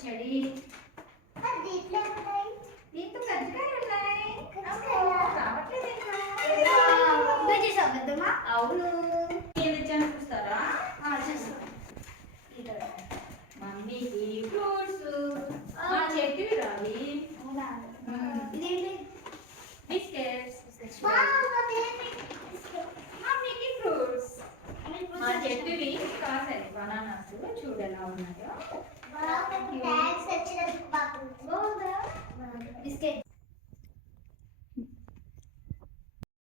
పచ్చడి. దీంతో కజ్జికాయలు ఉన్నాయి. రావట్లేదు ఇంకా. అవును. ఏం తెచ్చాను చూస్తారా? మమ్మీకి ఫ్రూట్స్ మా చెట్టువి రావి. బిస్కెట్స్. మమ్మీకి ఫ్రూట్స్ మా చెట్టువి కాసాయి బనానాస్. చూడు ఎలా ఉన్నాయో.